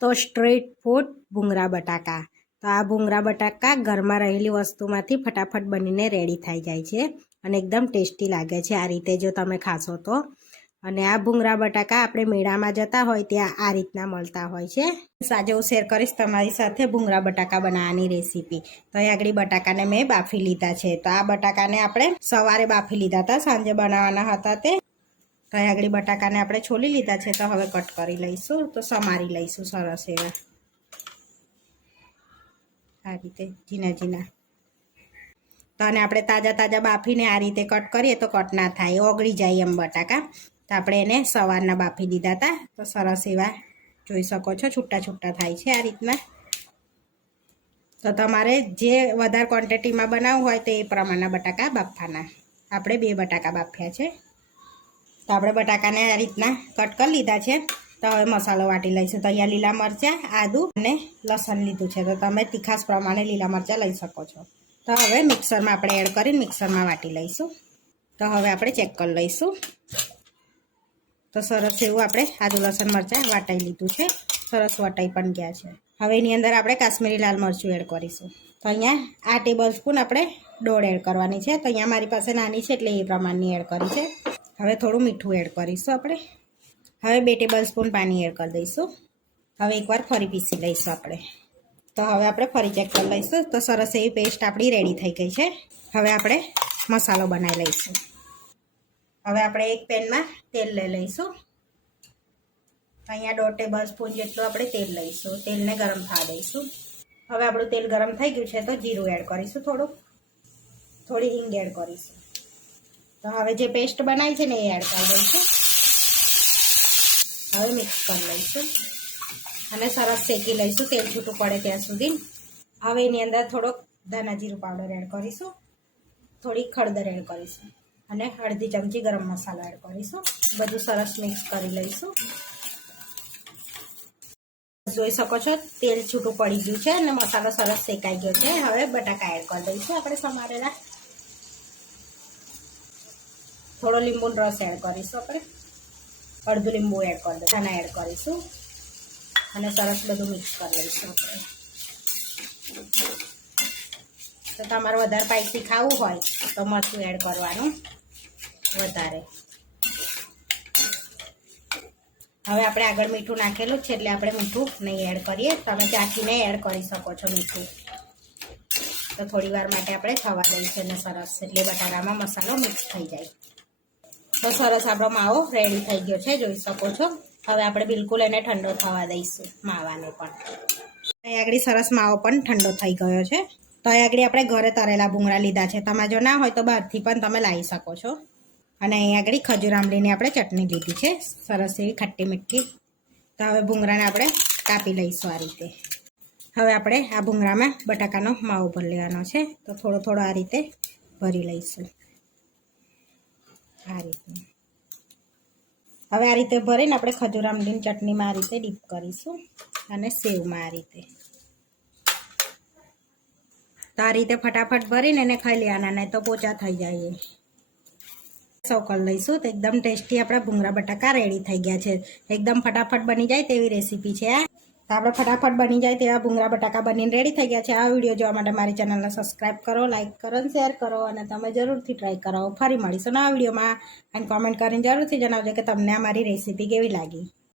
તો street food ભૂંગળા બટાકા. તો આ ભૂંગળા બટાકા ઘરમાં રહેલી વસ્તુમાંથી ફટાફટ બનીને રેડી થઈ જાય છે અને એકદમ ટેસ્ટી લાગે છે આ રીતે જો તમે ખાશો તો. અને આ ભૂંગળા બટાકા આપણે મેળામાં જતા હોય ત્યાં આ રીતના મળતા હોય છે. આજે હું શેર કરીશ તમારી સાથે ભૂંગળા બટાકા બનાવવાની રેસીપી. તો અહીં આગળ બટાકાને મેં બાફી લીધા છે. તો આ બટાકાને આપણે સવારે બાફી લીધા હતા, સાંજે બનાવવાના હતા તે. તો અહીં આગળ બટાકાને આપણે છોલી લીધા છે. તો હવે કટ કરી લઈશું, તો સમારી લઈશું સરસ એવા આ રીતે ઝીણા ઝીણા. તો અને આપણે તાજા બાફીને આ રીતે કટ કરીએ તો કટ ના થાય, ઓગળી જાય એમ બટાકા. તો આપણે એને સવારના બાફી દીધા હતા. તો સરસ એવા જોઈ શકો છો છૂટા છૂટા થાય છે આ રીતના. તો તમારે જે વધારે ક્વોન્ટિટીમાં બનાવવું હોય તો એ પ્રમાણના બટાકા બાફવાના. આપણે 2 બટાકા બાફ્યા છે. તો આપણે બટાકાને આ રીતના કટ કરી લીધા છે. તો હવે મસાલો વાટી લઈશું. તો અહીંયા લીલા મરચાં, આદું અને લસણ લીધું છે. તો તમે તીખાસ પ્રમાણે લીલા મરચાં લઈ શકો છો. તો હવે મિક્સરમાં આપણે એડ કરીને મિક્સરમાં વાટી લઈશું. તો હવે આપણે ચેક કરી લઈશું. તો સરસ એવું આપણે આદુ લસણ મરચાં વાટાઈ લીધું છે. સરસ વટાઈ પણ ગયા છે. હવે એની અંદર આપણે કાશ્મીરી લાલ મરચું એડ કરીશું. તો અહીંયા આ ટેબલ સ્પૂન આપણે દોઢ એડ કરવાની છે. તો અહીંયા મારી પાસે નાની છે એટલે એ પ્રમાણની એડ કરી છે. હવે થોડું મીઠું એડ કરીશું આપણે. હવે 2 ટેબલ સ્પૂન પાણી એડ કરી દઈશું. હવે એકવાર ફરી પીસી લઈશું આપણે. તો હવે આપણે ફરી ચેક કરી લઈશું. તો સરસ એવી પેસ્ટ આપણી રેડી થઈ ગઈ છે. હવે આપણે મસાલો બનાવી લઈશું. હવે આપણે એક પેનમાં તેલ લઈ લઈશું. અહીંયા 1.5 ટેબલ સ્પૂન જેટલું આપણે તેલ લઈશું. તેલને ગરમ થવા દઈશું. હવે આપણું તેલ ગરમ થઈ ગયું છે તો જીરું એડ કરીશું, થોડી હિંગ એડ કરીશું. તો હવે જે પેસ્ટ બનાવી છે ને એ એડ કરી દઈશું. હવે મિક્સ કરી લઈશું અને સરસ શેકી લઈશું તેલ છૂટું પડે ત્યાં સુધી. હવે એની અંદર થોડોક ધાણા જીરું પાવડર એડ કરીશું, થોડી હળદર એડ કરીશું અને અડધી ચમચી ગરમ મસાલો એડ કરીશું. બધું સરસ મિક્સ કરી લઈશું. જોઈ શકો છો તેલ છૂટું પડી ગયું છે અને મસાલો સરસ શેકાઈ ગયો છે. હવે બટાકા એડ કરી દઈશું આપણે સમારેલા. થોડો લીંબુનો રસ એડ કરીશું આપણે, અડધું લીંબુ એડ કરી દઈશું, ધાણા એડ કરીશું અને સરસ બધું મિક્સ કરી લઈશું આપણે. તો તમારે વધારે સ્પાઈસી ખાવું હોય તો મરચું એડ કરવાનું વધારે. હવે આપણે આગળ મીઠું નાખેલું છે એટલે આપણે મીઠું નહીં એડ કરીએ. તમે ચાખીને એડ કરી શકો છો મીઠું. તો થોડી વાર માટે આપણે થવા દઈશું અને સરસ એટલે બટાકામાં મસાલો મિક્સ થઈ જાય. તો સરસ આપણો માવો રેડી થઈ ગયો છે, જોઈ શકો છો. હવે આપણે બિલકુલ એને ઠંડો થવા દઈશું માવાને પણ. અહીં આગળ સરસ માવો પણ ઠંડો થઈ ગયો છે. તો અહીં આગળ આપણે ઘરે તરેલા ભૂંગળા લીધા છે. તમારે જો ના હોય તો બહારથી પણ તમે લાવી શકો છો. અને અહીં આગળ ખજૂર આંબલીની આપણે ચટણી લીધી છે, સરસ એવી ખટ્ટી મીઠી. તો હવે ભૂંગળાને આપણે કાપી લઈશું આ રીતે. હવે આપણે આ ભૂંગળામાં બટાકાનો માવો ભરી લેવાનો છે. તો થોડો આ રીતે ભરી લઈશું આ રીતે. હવે આ રીતે ભરીને આપણે ખજૂર આંબલીની ચટણીમાં આ રીતે ડીપ કરીશું અને સેવમાં આ રીતે. તો આ રીતે ફટાફટ ભરીને એને ખાઈ લેવાના, નહીં તો પોચા થઈ જાય. સૌ કરી લઈશું. તો એકદમ ટેસ્ટી આપણા ભૂંગળા બટાકા રેડી થઈ ગયા છે. એકદમ ફટાફટ બની જાય તેવી રેસીપી છે આ. તો આપણે ફટાફટ બની જાય તેવા ભૂંગળા બટાકા બનીને રેડી થઈ ગયા છે. આ વિડીયો જોવા માટે મારી ચેનલને સબસ્ક્રાઈબ કરો, લાઇક કરો અને શેર કરો અને તમે જરૂરથી ટ્રાય કરો. ફરી મળીશું નવા વિડીયોમાં અને કોમેન્ટ કરીને જરૂરથી જણાવજો કે તમને આ મારી રેસીપી કેવી લાગી.